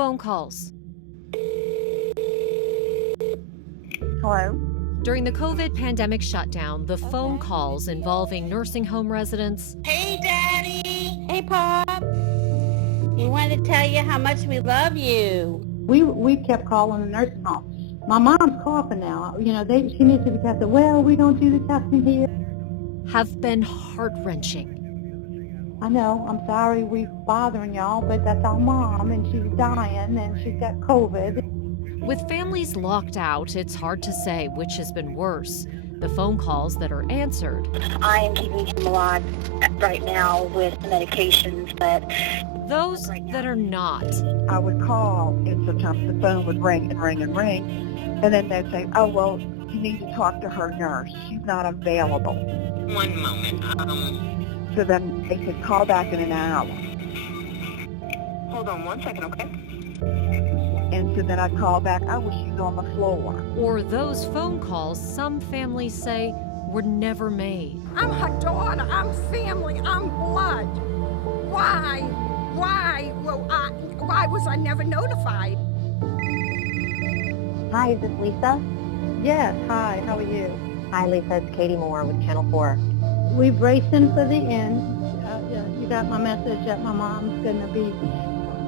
phone calls. Hello? During the COVID pandemic shutdown, the phone calls involving nursing home residents. Hey, Daddy. Hey, Pop. We wanted to tell you how much we love you. We kept calling the nursing home. My mom's coughing now. You know, she needs to be tested. Well, we don't do the testing here. Have been heart-wrenching. I know, I'm sorry we're bothering y'all, but that's our mom, and she's dying, and she's got COVID. With families locked out, it's hard to say which has been worse. The phone calls that are answered. I am keeping him alive right now with medications, but those that are not. I would call, and sometimes the phone would ring and ring and ring, and then they'd say, oh, well, you need to talk to her nurse. She's not available. One moment. So then they could call back in an hour. hold on 1 second, okay? And so then I'd call back, oh, well, she's on the floor. Or those phone calls some families say were never made. I'm her daughter, I'm family, I'm blood. Why was I never notified? Hi, is this Lisa? Yes, hi, how are you? Hi, Lisa, it's Katie Moore with Channel 4. We've raced in for the end. You got my message that my mom's going to be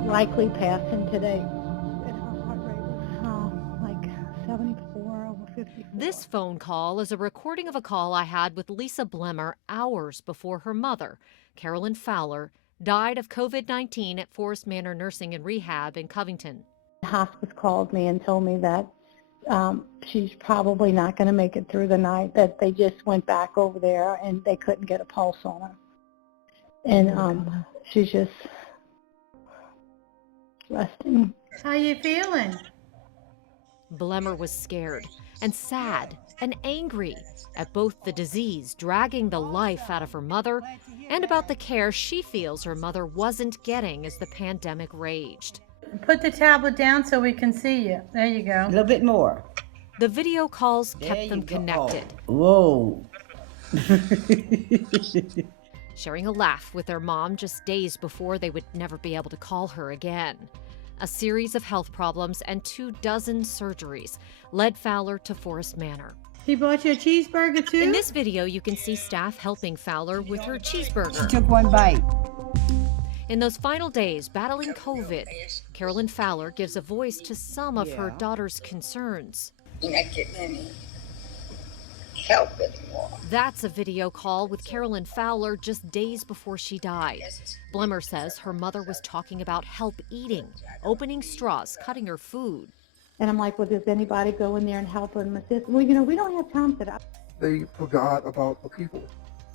likely passing today. And her heart rate was like 74 over 54. This phone call is a recording of a call I had with Lisa Blemmer hours before her mother, Carolyn Fowler, died of COVID-19 at Forest Manor Nursing and Rehab in Covington. The hospice called me and told me that she's probably not going to make it through the night, that they just went back over there and they couldn't get a pulse on her. And she's just resting. How you feeling? Blemmer was scared and sad and angry at both the disease dragging the life out of her mother and about the care she feels her mother wasn't getting as the pandemic raged. Put the tablet down so we can see you. There you go. A little bit more. The video calls kept them connected. Whoa. Sharing a laugh with their mom just days before they would never be able to call her again. A series of health problems and 24 surgeries led Fowler to Forest Manor. He bought you a cheeseburger too? In this video, you can see staff helping Fowler with her cheeseburger. She took one bite. In those final days battling COVID, Carolyn Fowler gives a voice to some of her daughter's concerns. You're not getting any help anymore. That's a video call with Carolyn Fowler just days before she died. Blemmer says her mother was talking about help eating, opening straws, cutting her food. And I'm like, well, does anybody go in there and help them assist? Well, you know, we don't have time for that. They forgot about the people.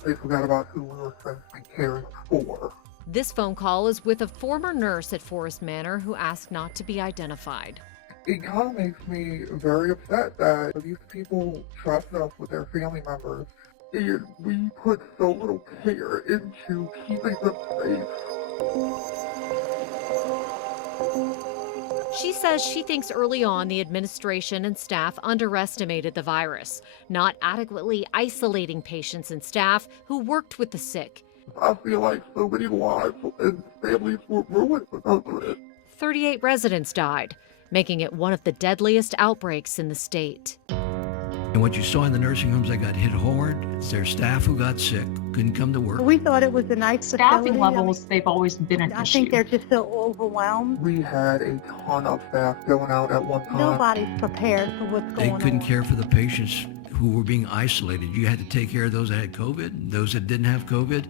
They forgot about who we were supposed to be caring for. This phone call is with a former nurse at Forest Manor who asked not to be identified. It kind of makes me very upset that these people trust us with their family members, and we put so little care into keeping them safe. She says she thinks early on the administration and staff underestimated the virus, not adequately isolating patients and staff who worked with the sick. I feel like so many lives and families were ruined because of it. 38 residents died, making it one of the deadliest outbreaks in the state. And what you saw in the nursing homes that got hit hard, it's their staff who got sick, couldn't come to work. We thought it was a nice Staffing facility. levels, they've always been an issue. I think they're just so overwhelmed. We had a ton of staff going out at one time. Nobody's prepared for what's going on. They couldn't care for the patients who were being isolated. You had to take care of those that had COVID, and those that didn't have COVID,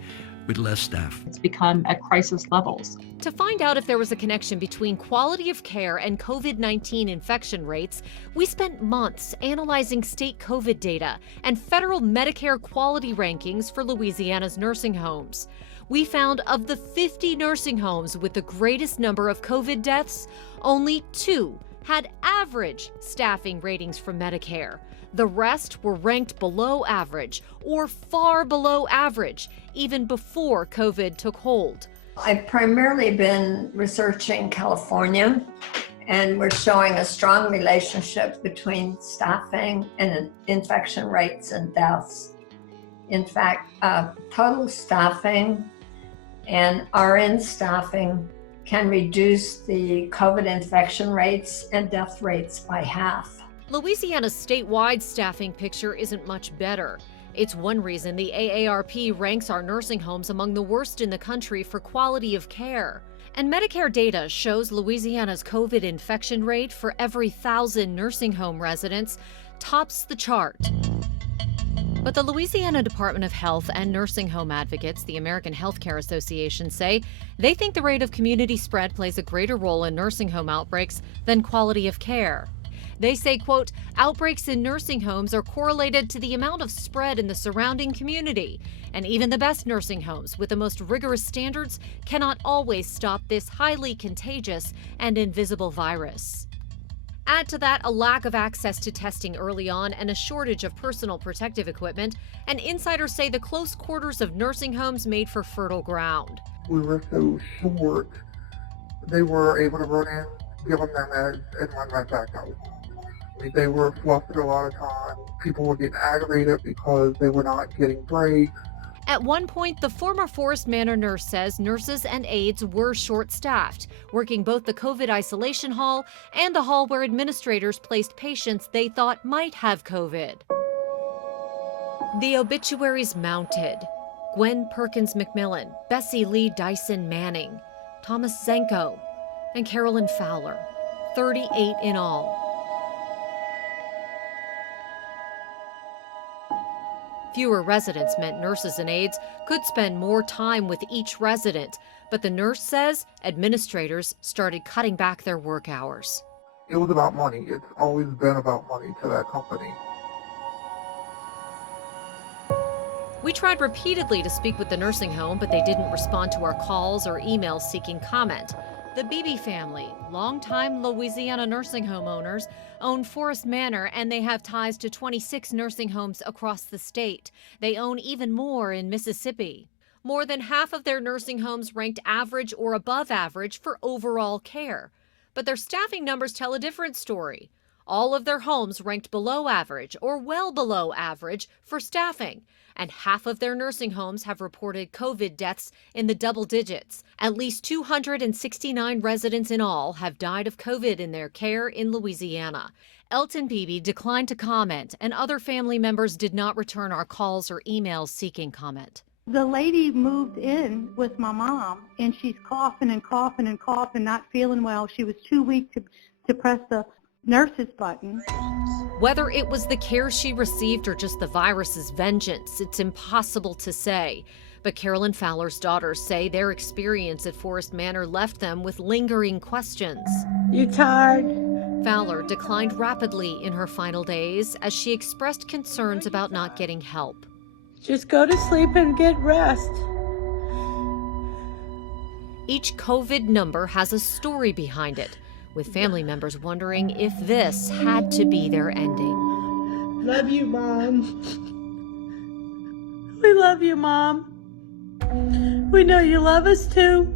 with less staff. It's become at crisis levels. To find out if there was a connection between quality of care and COVID-19 infection rates, we spent months analyzing state COVID data and federal Medicare quality rankings for Louisiana's nursing homes. We found of the 50 nursing homes with the greatest number of COVID deaths, only 2 had average staffing ratings from Medicare. The rest were ranked below average or far below average, even before COVID took hold. I've primarily been researching California, and we're showing a strong relationship between staffing and infection rates and deaths. In fact, total staffing and RN staffing can reduce the COVID infection rates and death rates by half. Louisiana's statewide staffing picture isn't much better. It's one reason the AARP ranks our nursing homes among the worst in the country for quality of care. And Medicare data shows Louisiana's COVID infection rate for every 1,000 nursing home residents tops the chart. But the Louisiana Department of Health and nursing home advocates, the American Healthcare Association, say they think the rate of community spread plays a greater role in nursing home outbreaks than quality of care. They say, quote, outbreaks in nursing homes are correlated to the amount of spread in the surrounding community, and even the best nursing homes with the most rigorous standards cannot always stop this highly contagious and invisible virus. Add to that a lack of access to testing early on and a shortage of personal protective equipment, and insiders say the close quarters of nursing homes made for fertile ground. We were so short, they were able to run in, give them their meds, and run right back out. I mean, they were flustered a lot of times. People were getting aggravated because they were not getting breaks. At one point, the former Forest Manor nurse says nurses and aides were short-staffed, working both the COVID isolation hall and the hall where administrators placed patients they thought might have COVID. The obituaries mounted. Gwen Perkins McMillan, Bessie Lee Dyson Manning, Thomas Zenko, and Carolyn Fowler, 38 in all. Fewer residents meant nurses and aides could spend more time with each resident, but the nurse says administrators started cutting back their work hours. It was about money. It's always been about money to that company. We tried repeatedly to speak with the nursing home, but they didn't respond to our calls or emails seeking comment. The Beebe family, longtime Louisiana nursing home owners, own Forest Manor, and they have ties to 26 nursing homes across the state. They own even more in Mississippi. More than half of their nursing homes ranked average or above average for overall care. But their staffing numbers tell a different story. All of their homes ranked below average or well below average for staffing. And half of their nursing homes have reported COVID deaths in the double digits. At least 269 residents in all have died of COVID in their care in Louisiana. Elton Beebe declined to comment, and other family members did not return our calls or emails seeking comment. The lady moved in with my mom, and she's coughing and coughing and coughing, not feeling well. She was too weak to press the nurse's button. Whether it was the care she received or just the virus's vengeance, it's impossible to say. But Carolyn Fowler's daughters say their experience at Forest Manor left them with lingering questions. You tired? Fowler declined rapidly in her final days as she expressed concerns about not getting help. Just go to sleep and get rest. Each COVID number has a story behind it, with family members wondering if this had to be their ending. Love you, Mom. We love you, Mom. We know you love us too.